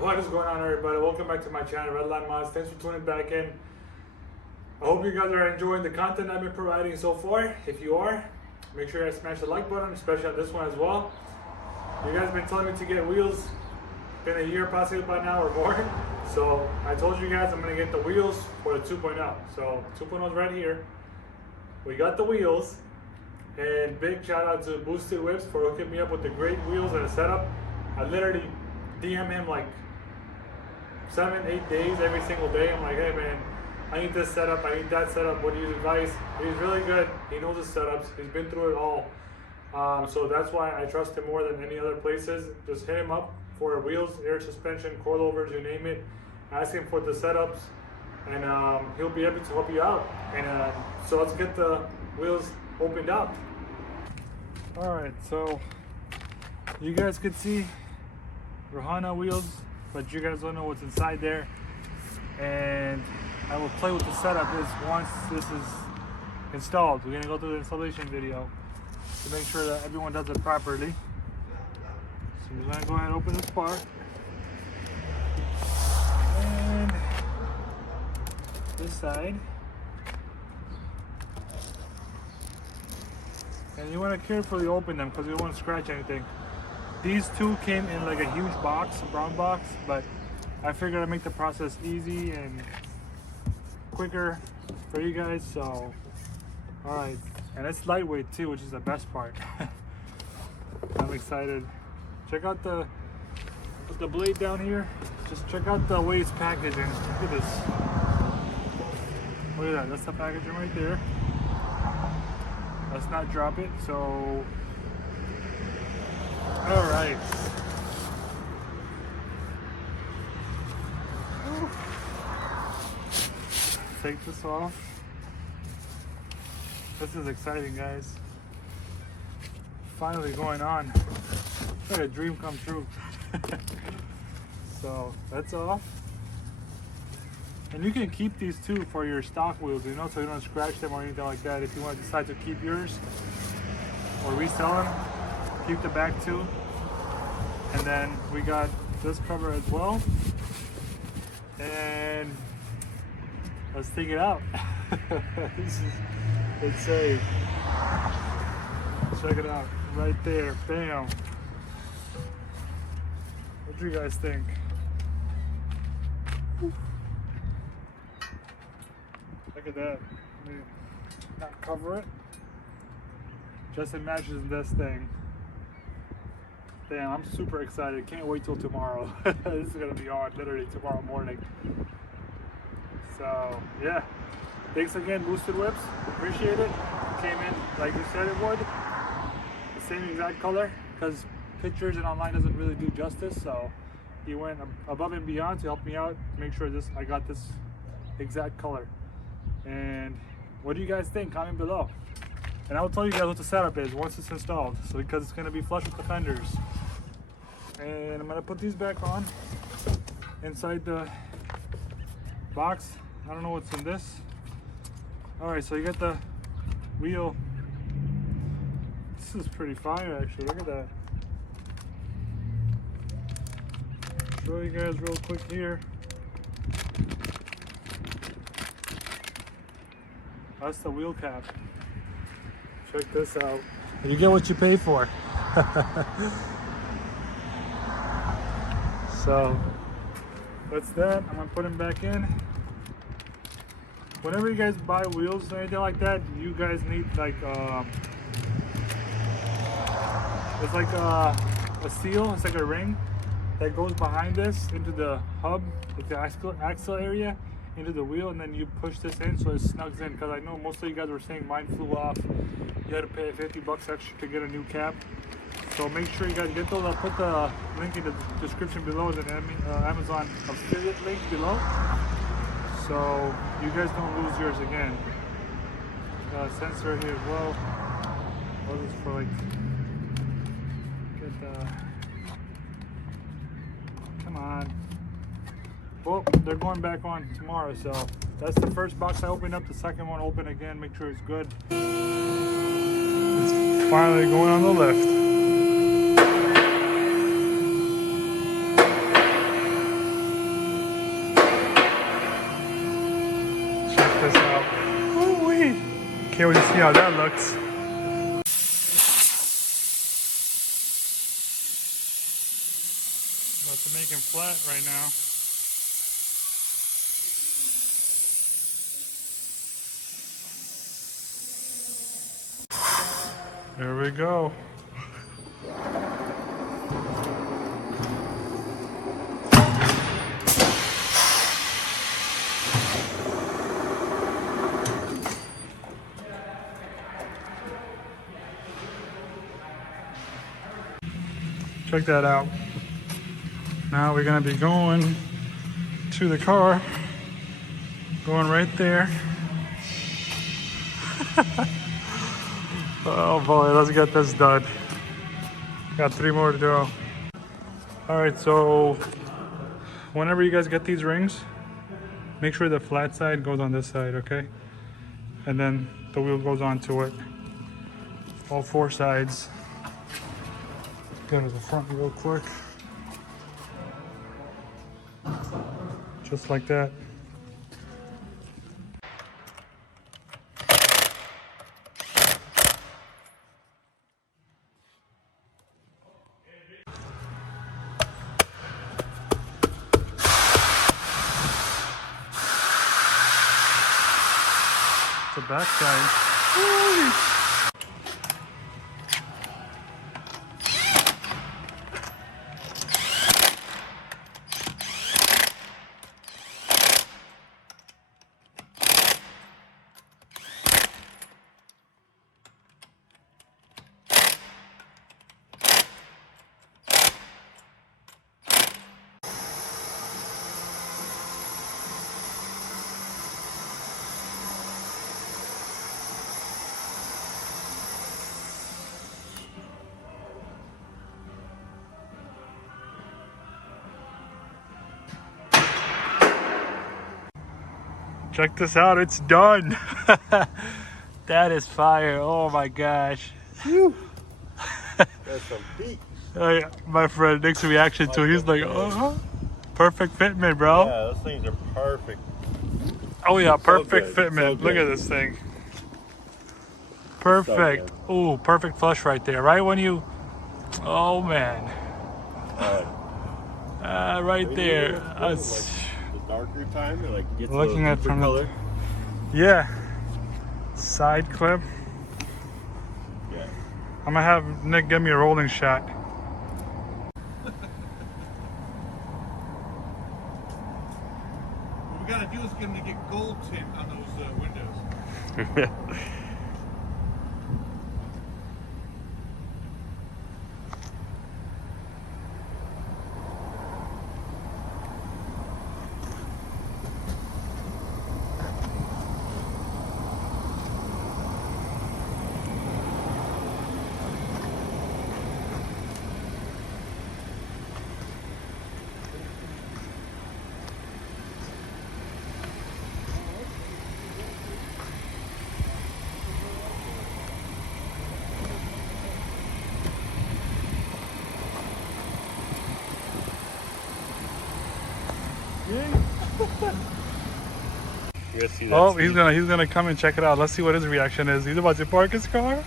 What is going on, everybody? Welcome back to my channel, RedLineMods. Thanks for tuning back in. I hope you guys are enjoying the content I've been providing so far. If you are, make sure you guys smash the like button, especially on this one as well. You guys have been telling me to get wheels. Been a year possibly by now or more. So I told you guys I'm going to get the wheels for the 2.0. So 2.0 is right here. We got the wheels. And big shout out to Boosted Whips for hooking me up with the great wheels and a setup. I literally DM him like 7-8 days every single day. I'm like, hey man, I need this setup, I need that setup, what do you advise? He's really good, he knows his setups, he's been through it all. So that's why I trust him more than any other places. Just hit him up for wheels, air suspension, coilovers, you name it. Ask him for the setups and he'll be able to help you out. And so let's get the wheels opened up. Alright, so you guys could see Rohana wheels, but you guys don't know what's inside there. And I will play with the setup once this is installed. We're gonna go through the installation video to make sure that everyone does it properly. So we're gonna go ahead and open this bar. And this side. And you want to carefully open them because you don't want to scratch anything. These two came in like a huge box, a brown box, but I figured I'd make the process easy and quicker for you guys. So, all right, and it's lightweight too, which is the best part. I'm excited. Check out the blade down here. Just check out the way it's packaging. Look at this. Look at that. That's the packaging right there. Let's not drop it. So, all right. Take this off. This is exciting, guys. Finally going on. It's like a dream come true. So that's off. And you can keep these too for your stock wheels, you know, so you don't scratch them or anything like that. If you want to decide to keep yours or resell them, keep the back too. And then we got this cover as well. And let's take it out. This is insane. Check it out, right there, bam. What do you guys think? Look at that. Let me not cover it. Just it matches this thing. Damn, I'm super excited. Can't wait till tomorrow. This is gonna be on literally tomorrow morning. So yeah, thanks again, Boosted Whips. Appreciate it. Came in like you said it would. The same exact color, because pictures and online doesn't really do justice. So he went above and beyond to help me out. Make sure I got this exact color. And what do you guys think? Comment below. And I will tell you guys what the setup is once it's installed. So because it's gonna be flush with the fenders. And I'm gonna put these back on inside the box. I don't know what's in this. All right, so you got the wheel. This is pretty fire, actually. Look at that. Show you guys real quick here. That's the wheel cap. Check this out. You get what you pay for. So that's that. I'm gonna put them back in. Whenever you guys buy wheels or anything like that, you guys need like it's like a seal. It's like a ring that goes behind this into the hub, like the axle area, into the wheel, and then you push this in so it snugs in. Because I know most of you guys were saying mine flew off. You had to pay $50 extra to get a new cap. So make sure you guys get those. I'll put the link in the description below, the Amazon affiliate link below, so you guys don't lose yours again. Sensor here as well. What is for like? Get the. Come on. Well, they're going back on tomorrow, so that's the first box I opened up. The second one open again. Make sure it's good. It's finally going on the lift. see how that looks. About to make him flat right now. There we go. Check that out. Now we're gonna be going to the car. Going right there. Oh boy, let's get this done. Got 3 more to do. Alright, so whenever you guys get these rings, make sure the flat side goes on this side, okay? And then the wheel goes onto it. All 4 sides. Go to the front real quick. Just like that. The back side. Woo! Check this out, it's done. That is fire. Oh my gosh. That's some beat. My friend Nick's reaction to it, he's like, oh, perfect fitment, bro. Yeah, those things are perfect. Oh yeah, perfect So fitment. good. Look at this thing. Perfect. Ooh, perfect flush right there. Right when you, oh man. Right there. That's, The darker time, it like gets looking a at different from color. Yeah. Side clip. Yeah. I'm gonna have Nick give me a rolling shot. What we gotta do is get him to get gold tint on those windows. You guys see that? Oh, Steve? he's gonna come and check it out. Let's see what his reaction is. He's about to park his car.